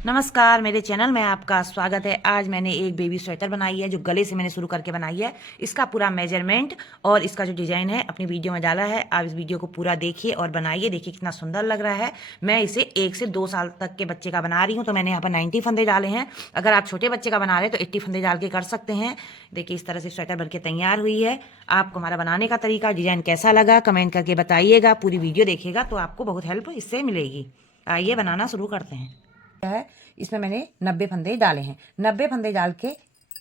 नमस्कार, मेरे चैनल में आपका स्वागत है। आज मैंने एक बेबी स्वेटर बनाई है जो गले से मैंने शुरू करके बनाई है। इसका पूरा मेजरमेंट और इसका जो डिज़ाइन है अपनी वीडियो में डाला है। आप इस वीडियो को पूरा देखिए और बनाइए। देखिए कितना सुंदर लग रहा है। मैं इसे 1 से 2 साल तक के बच्चे का बना रही हूँ, तो मैंने यहाँ पर 90 फंदे डाले हैं। अगर आप छोटे बच्चे का बना रहे हैं तो 80 फंदे डाल के कर सकते हैं। देखिए इस तरह से स्वेटर बन के तैयार हुई है। आपको हमारा बनाने का तरीका, डिज़ाइन कैसा लगा कमेंट करके बताइएगा। पूरी वीडियो देखिएगा तो आपको बहुत हेल्प इससे मिलेगी। आइए बनाना शुरू करते हैं। है इसमें मैंने 90 फंदे डाले हैं। 90 फंदे डाल के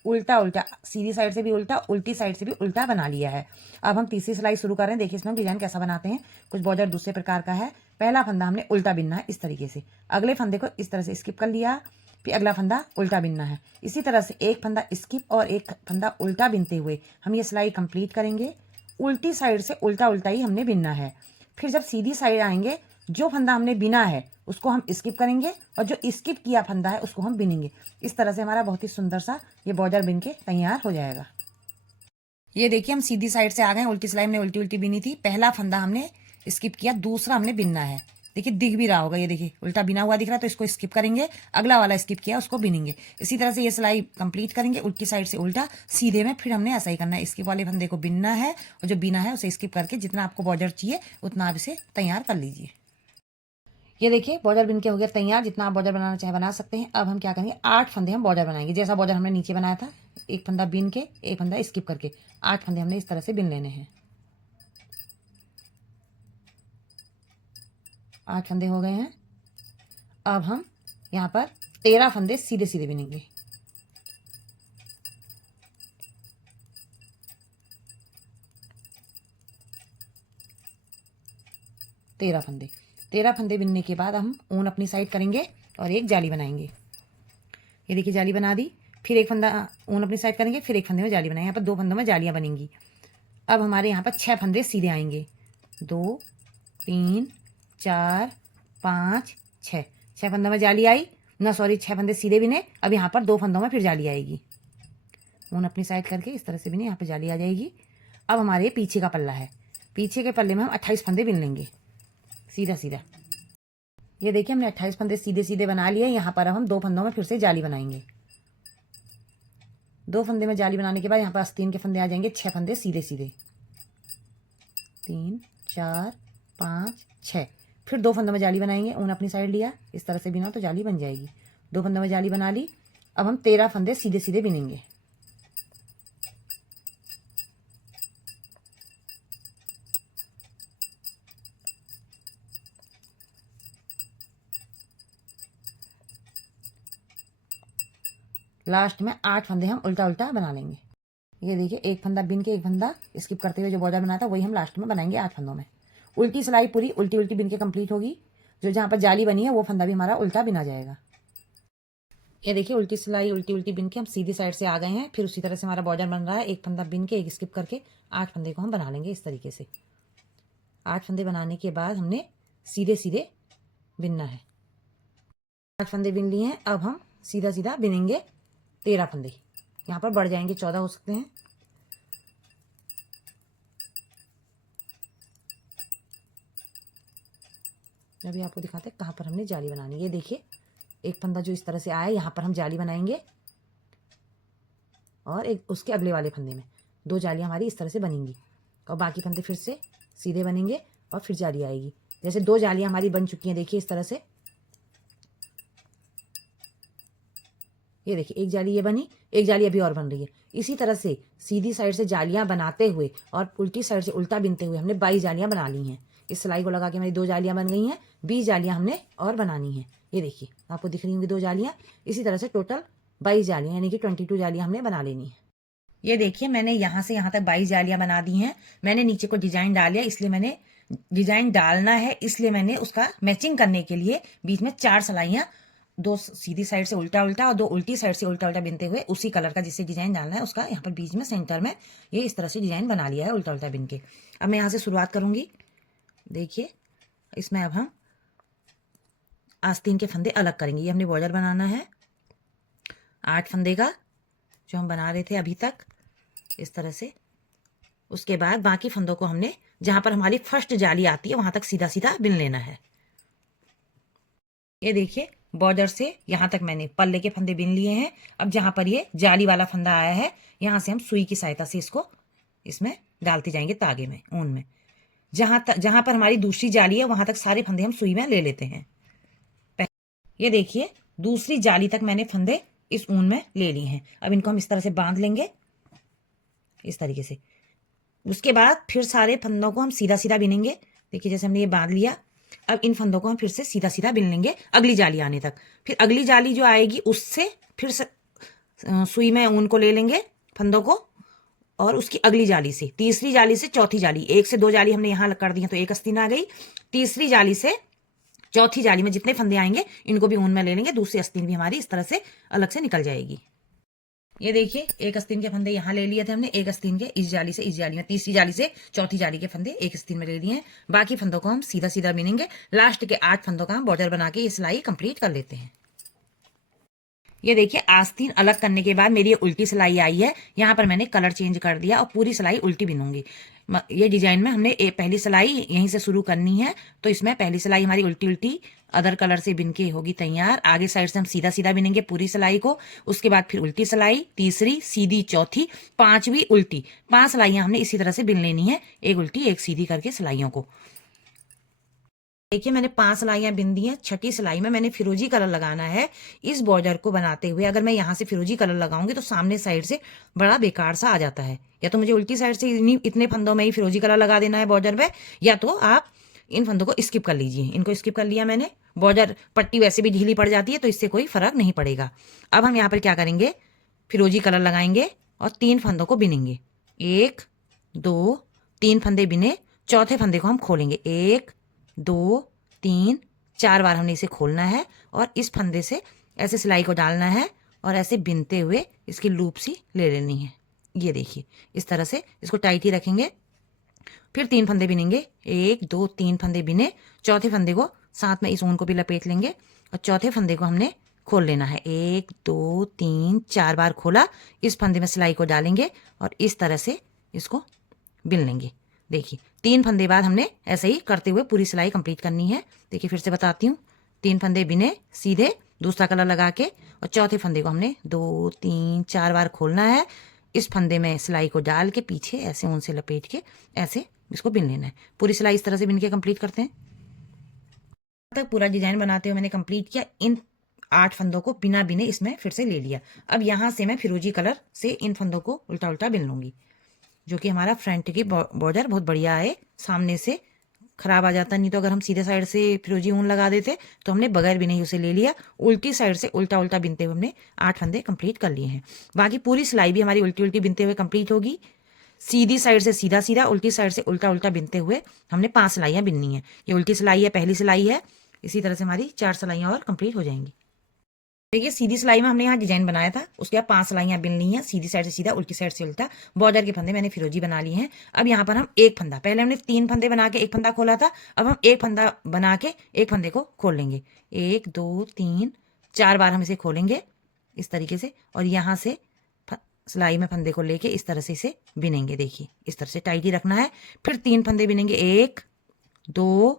उल्टा उल्टा, सीधी साइड से भी उल्टा, उल्टी साइड से भी उल्टा बना लिया है। अब हम तीसरी सिलाई शुरू कर रहे हैं। देखिए इसमें हम डिजाइन कैसा बनाते हैं। कुछ बॉर्डर दूसरे प्रकार का है। पहला फंदा हमने उल्टा बिनना है इस तरीके से। अगले फंदे को इस तरह से स्किप कर लिया, फिर अगला फंदा उल्टा बिनना है। इसी तरह से एक फंदा स्किप और एक फंदा उल्टा बिनते हुए हम ये सिलाई कंप्लीट करेंगे। उल्टी साइड से उल्टा उल्टा ही हमने बिनना है। फिर जब सीधी साइड आएंगे, जो फंदा हमने बिना है उसको हम स्किप करेंगे और जो स्किप किया फंदा है उसको हम बिनेंगे। इस तरह से हमारा बहुत ही सुंदर सा ये बॉर्डर बिन के तैयार हो जाएगा। ये देखिए हम सीधी साइड से आ गए। उल्टी सिलाई हमने उल्टी उल्टी बिनी थी। पहला फंदा हमने स्किप किया, दूसरा हमने बिनना है। देखिए दिख भी रहा होगा, ये देखिए उल्टा बिना हुआ दिख रहा है, तो इसको स्किप करेंगे। अगला वाला स्किप किया उसको बिनेंगे। इसी तरह से ये सिलाई कंप्लीट करेंगे। उल्टी साइड से उल्टा सीधे में फिर हमने ऐसा ही करना है। स्किप वाले फंदे को बिनना है और जो बिना है उसे स्किप करके जितना आपको बॉर्डर चाहिए उतना आप इसे तैयार कर लीजिए। ये देखिए बॉर्डर बिन के हो गया तैयार। जितना आप बॉर्डर बनाना चाहे बना सकते हैं। अब हम क्या करेंगे, 8 फंदे हम बॉर्डर बनाएंगे जैसा बॉर्डर हमने नीचे बनाया था। एक फंदा बिन के, एक फंदा स्किप करके 8 फंदे हमने इस तरह से बिन लेने हैं। 8 फंदे हो गए हैं। अब हम यहाँ पर 13 फंदे सीधे सीधे बिनेंगे। तेरह फंदे बिनने के बाद हम ऊन अपनी साइड करेंगे और एक जाली बनाएंगे। ये देखिए जाली बना दी। फिर एक फंदा ऊन अपनी साइड करेंगे, फिर एक फंदे में जाली बनाएंगे। यहाँ पर 2 फंदों में जालियाँ बनेंगी। अब हमारे यहाँ पर 6 फंदे सीधे आएंगे। 2 3 4 5 6। 6 फंदों में जाली आई ना, सॉरी 6 फंदे सीधे बिने। अब यहाँ पर 2 फंदों में फिर जाली आएगी। ऊन अपनी साइड करके इस तरह से बिने, यहाँ पर जाली आ जाएगी। अब हमारे पीछे का पल्ला है। पीछे के पल्ले में हम 28 फंदे बिन लेंगे सीधा सीधा। ये देखिए हमने 28 फंदे सीधे सीधे बना लिए। यहाँ पर अब हम 2 फंदों में फिर से जाली बनाएंगे। 2 फंदे में जाली बनाने के बाद यहाँ पर आस्तीन के फंदे आ जाएंगे। 6 फंदे सीधे सीधे, 3 4 5 6। फिर 2 फंदों में जाली बनाएंगे। ऊन अपनी साइड लिया, इस तरह से बिना तो जाली बन जाएगी। 2 फंदों में जाली बना ली। अब हम 13 फंदे सीधे सीधे बिनेंगे। लास्ट में 8 फंदे हम उल्टा उल्टा बना लेंगे। ये देखिए एक फंदा बिन के, एक फंदा स्किप करते हुए जो बॉर्डर बनाया था वही हम लास्ट में बनाएंगे 8 फंदों में। उल्टी सिलाई पूरी उल्टी उल्टी बिन के कंप्लीट होगी। जो जहाँ पर जाली बनी है वो फंदा भी हमारा उल्टा बिना जाएगा। ये देखिए उल्टी सिलाई उल्टी उल्टी बिन के हम सीधी साइड से आ गए हैं। फिर उसी तरह से हमारा बॉर्डर बन रहा है। एक फंदा बिन के, एक स्किप करके 8 फंदे को हम बना लेंगे इस तरीके से। 8 फंदे बनाने के बाद हमने सीधे सीधे बिनना है। 8 फंदे बिन लिए हैं। अब हम सीधा सीधा बिनेंगे 13 फंदे। यहाँ पर बढ़ जाएंगे, 14 हो सकते हैं। अभी आपको दिखाते हैं कहाँ पर हमने जाली बनानी है। ये देखिए एक फंदा जो इस तरह से आया, यहाँ पर हम जाली बनाएंगे और एक उसके अगले वाले फंदे में 2 जालियाँ हमारी इस तरह से बनेंगी और बाकी फंदे फिर से सीधे बनेंगे और फिर जाली आएगी। जैसे 2 जालियाँ हमारी बन चुकी हैं, देखिए इस तरह से। ये देखिए एक जाली ये बनी, एक जाली अभी और बन रही है। इसी तरह से सीधी साइड से जालियाँ बनाते हुए और उल्टी साइड से उल्टा बिनते हुए हमने 22 जालियाँ बना ली हैं। इस सिलाई को लगा के हमारी 2 जालियाँ बन गई हैं। 20 जालियाँ हमने और बनानी हैं। ये देखिए आपको दिख रही होंगी 2 जालियाँ। इसी तरह से टोटल 22 जालियाँ यानी कि 22 जालियाँ हमने बना लेनी है। ये देखिए मैंने यहाँ से यहाँ तक 22 जालियाँ बना दी हैं। मैंने नीचे को डिजाइन डाल लिया, इसलिए मैंने डिजाइन डालना है, इसलिए मैंने उसका मैचिंग करने के लिए बीच में 4 सिलाइयाँ, 2 सीधी साइड से उल्टा उल्टा और 2 उल्टी साइड से उल्टा उल्टा बिनते हुए उसी कलर का जिससे डिजाइन डालना है उसका यहाँ पर बीच में सेंटर में ये इस तरह से डिजाइन बना लिया है उल्टा उल्टा बिन के। अब मैं यहाँ से शुरुआत करूंगी। देखिए इसमें अब हम आस्तीन के फंदे अलग करेंगे। ये हमने बॉर्डर बनाना है 8 फंदे का जो हम बना रहे थे अभी तक इस तरह से। उसके बाद बाकी फंदों को हमने जहां पर हमारी फर्स्ट जाली आती है वहां तक सीधा सीधा बिन लेना है। ये देखिए बॉर्डर से यहाँ तक मैंने पल्ले के फंदे बिन लिए हैं। अब जहाँ पर ये जाली वाला फंदा आया है, यहाँ से हम सुई की सहायता से इसको इसमें डालते जाएंगे तागे में, ऊन में। जहाँ पर हमारी दूसरी जाली है वहाँ तक सारे फंदे हम सुई में ले लेते हैं। ये देखिए दूसरी जाली तक मैंने फंदे इस ऊन में ले लिए हैं। अब इनको हम इस तरह से बांध लेंगे, इस तरीके से। उसके बाद फिर सारे फंदों को हम सीधा सीधा बिनेंगे। देखिए जैसे हमने ये बांध लिया, अब इन फंदों को हम फिर से सीधा सीधा बिन लेंगे अगली जाली आने तक। फिर अगली जाली जो आएगी उससे फिर से सुई में ऊन को ले लेंगे फंदों को, और उसकी अगली जाली से, तीसरी जाली से चौथी जाली, एक से दो जाली हमने यहाँ कर दी है तो एक आस्तीन आ गई। तीसरी जाली से चौथी जाली में जितने फंदे आएंगे इनको भी ऊन में ले लेंगे, दूसरी आस्तीन भी हमारी इस तरह से अलग से निकल जाएगी। ये देखिए एक आस्तीन के फंदे यहाँ ले लिए थे हमने, एक आस्तीन के इस जाली से इस जाली में, तीसरी जाली से चौथी जाली के फंदे एक आस्तीन में ले लिए हैं। बाकी फंदों को हम सीधा सीधा बिनेंगे। लास्ट के 8 फंदों का हम बॉर्डर बना के ये सिलाई कंप्लीट कर लेते हैं। ये देखिए आस्तीन अलग करने के बाद मेरी ये उल्टी सिलाई आई है। यहाँ पर मैंने कलर चेंज कर दिया और पूरी सिलाई उल्टी बिनूंगी। ये डिजाइन में हमने पहली सिलाई यहीं से शुरू करनी है, तो इसमें पहली सिलाई हमारी उल्टी उल्टी अदर कलर से बिन के होगी तैयार। आगे साइड से हम सीधा सीधा बिनेंगे पूरी सिलाई को। उसके बाद फिर उल्टी सिलाई, तीसरी, सीधी, चौथी, पांचवी उल्टी। 5 सिलाइयां हमने इसी तरह से बिन लेनी है, एक उल्टी एक सीधी करके सिलाइयों को। देखिए मैंने 5 सिलाइयां बिन दी हैं। छठी सिलाई में मैंने फिरोजी कलर लगाना है इस बॉर्डर को बनाते हुए। अगर मैं यहाँ से फिरोजी कलर लगाऊंगी तो सामने साइड से बड़ा बेकार सा आ जाता है। या तो मुझे उल्टी साइड से इतने फंदों में ही फिरोजी कलर लगा देना है बॉर्डर पे, या तो आप इन फंदों को स्किप कर लीजिए। इनको स्किप कर लिया मैंने। बॉर्डर पट्टी वैसे भी ढीली पड़ जाती है तो इससे कोई फर्क नहीं पड़ेगा। अब हम यहाँ पर क्या करेंगे, फिरोजी कलर लगाएंगे और 3 फंदों को बिनेंगे। 1 2 3 फंदे बिने, चौथे फंदे को हम खोलेंगे। 1 2 3 4 बार हमने इसे खोलना है और इस फंदे से ऐसे सिलाई को डालना है और ऐसे बिनते हुए इसकी लूप सी ले लेनी है। ये देखिए इस तरह से इसको टाइट ही रखेंगे। फिर 3 फंदे बिनेंगे। 1 2 3 फंदे बिने, चौथे फंदे को साथ में इस ऊन को भी लपेट लेंगे और चौथे फंदे को हमने खोल लेना है। 1 2 3 4 बार खोला, इस फंदे में सिलाई को डालेंगे और इस तरह से इसको बिन लेंगे। देखिए 3 फंदे बाद हमने ऐसे ही करते हुए पूरी सिलाई कंप्लीट करनी है। देखिए फिर से बताती हूँ, 3 फंदे बिने सीधे दूसरा कलर लगा के, और चौथे फंदे को हमने 2 3 4 बार खोलना है। इस फंदे में सिलाई को डाल के पीछे ऐसे ऊन से लपेट के ऐसे इसको बिन लेना है। पूरी सिलाई इस तरह से बिन के कंप्लीट करते हैं। तक पूरा डिजाइन बनाते हुए मैंने कंप्लीट किया। इन 8 फंदों को बिना बिने इसमें फिर से ले लिया। अब यहाँ से मैं फिरोजी कलर से इन फंदों को उल्टा उल्टा बिन लूंगी, जो कि हमारा फ्रंट की बॉर्डर बहुत बढ़िया है। सामने से खराब आ जाता, नहीं तो अगर हम सीधे साइड से फिरोजी ऊन लगा देते तो हमने बगैर बिने ही उसे ले लिया। उल्टी साइड से उल्टा उल्टा बिनते हुए हमने 8 फंदे कंप्लीट कर लिए हैं। बाकी पूरी सिलाई भी हमारी उल्टी उल्टी बिनते हुए कंप्लीट होगी। सीधी साइड से सीधा सीधा, उल्टी साइड से उल्टा उल्टा बिनते हुए हमने 5 सिलाइयां बिननी है। ये उल्टी सिलाई है, पहली सिलाई है। इसी तरह से हमारी 4 सिलाइयां और कंप्लीट हो जाएंगी। देखिए सीधी सिलाई में हमने यहाँ डिजाइन बनाया था, उसके बाद 5 सिलाइयां बिन ली हैं। सीधी साइड से सीधा, उल्टी साइड से उल्टा। बॉर्डर के फंदे मैंने फिरोजी बना लिए हैं। अब यहाँ पर हम एक फंदा, पहले हमने 3 फंदे बना के एक फंदा खोला था, अब हम एक फंदा बना के एक फंदे को खोल लेंगे। 1 2 3 4 बार हम इसे खोलेंगे इस तरीके से, और यहाँ से सिलाई में फंदे को लेके इस तरह से इसे बिनेंगे। देखिए इस तरह से टाइट ही रखना है। फिर 3 फंदे बिनेंगे। 1 2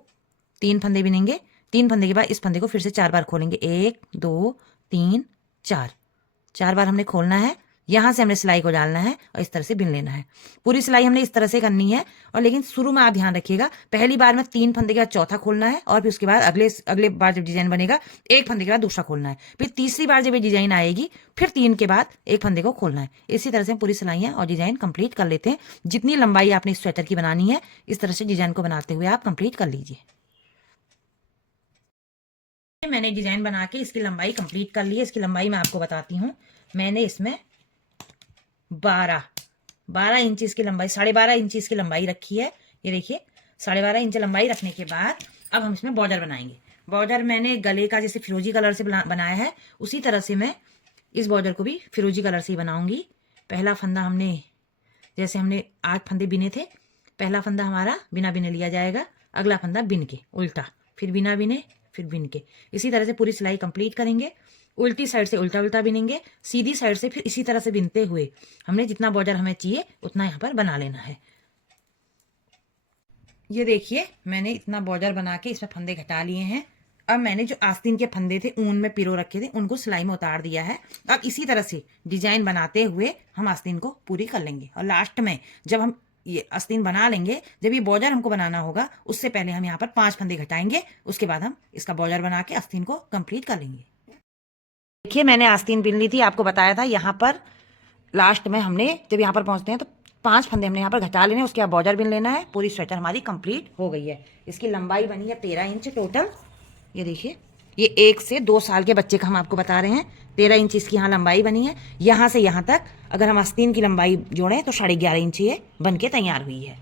3 फंदे बिनेंगे। 3 फंदे के बाद इस फंदे को फिर से 4 बार खोलेंगे। 1 2 3 4 बार हमने खोलना है। यहाँ से हमने सिलाई को डालना है और इस तरह से बिन लेना है। पूरी सिलाई हमने इस तरह से करनी है। और लेकिन शुरू में आप ध्यान रखिएगा, पहली बार में 3 फंदे के बाद चौथा खोलना है, और फिर उसके बाद अगले बार जब डिजाइन बनेगा एक फंदे के बाद दूसरा खोलना है। फिर तीसरी बार जब ये डिजाइन आएगी फिर 3 के बाद एक फंदे को खोलना है। इसी तरह से हम पूरी सिलाइयाँ और डिजाइन कंप्लीट कर लेते हैं। जितनी लंबाई आपने इस स्वेटर की बनानी है इस तरह से डिजाइन को बनाते हुए आप कंप्लीट कर लीजिए। मैंने डिजाइन बना के इसकी लंबाई कंप्लीट कर ली है। इसकी लंबाई मैं आपको बताती हूँ। मैंने इसमें 12 इंच इसकी लंबाई, 12.5 इंच इसकी लंबाई रखी है। ये देखिए 12.5 इंच लंबाई रखने के बाद अब हम इसमें बॉर्डर बनाएंगे। बॉर्डर मैंने गले का जैसे फिरोजी कलर से बनाया है, उसी तरह से मैं इस बॉर्डर को भी फिरोजी कलर से ही बनाऊंगी। पहला फंदा हमने, जैसे हमने 8 फंदे बिने थे, पहला फंदा हमारा बिना बिने लिया जाएगा, अगला फंदा बिन के उल्टा, फिर बिना बिने, फिर बिन के। इसी तरह से पूरी सिलाई कंप्लीट करेंगे। उल्टी साइड से उल्टा उल्टा बिनेंगे, सीधी साइड से फिर इसी तरह से बिनते हुए हमने जितना बॉर्डर हमें चाहिए उतना यहाँ पर बना लेना है। ये देखिए मैंने इतना बॉर्डर बना के इसमें फंदे घटा लिए हैं। अब मैंने जो आस्तीन के फंदे थे ऊन में पिरो रखे थे उनको सिलाई में उतार दिया है। अब इसी तरह से डिजाइन बनाते हुए हम आस्तीन को पूरी कर लेंगे। और लास्ट में जब हम ये आस्तीन बना लेंगे, जब ये बॉर्डर हमको बनाना होगा उससे पहले हम यहाँ पर 5 फंदे घटाएंगे। उसके बाद हम इसका बॉर्डर बना के आस्तीन को कंप्लीट कर लेंगे। देखिए मैंने आस्तीन बिन ली थी, आपको बताया था। यहाँ पर लास्ट में हमने जब यहाँ पर पहुँचते हैं तो 5 फंदे हमने यहाँ पर घटा लेने, उसके बाद बॉर्डर बिन लेना है। पूरी स्वेटर हमारी कंप्लीट हो गई है। इसकी लंबाई बनी है 13 इंच टोटल। ये देखिए, ये 1 से 2 साल के बच्चे का हम आपको बता रहे हैं। 13 इंच इसकी यहाँ लंबाई बनी है। यहाँ से यहाँ तक अगर हम आस्तीन की लंबाई जोड़ें तो 11.5 इंच ये बन के तैयार हुई है।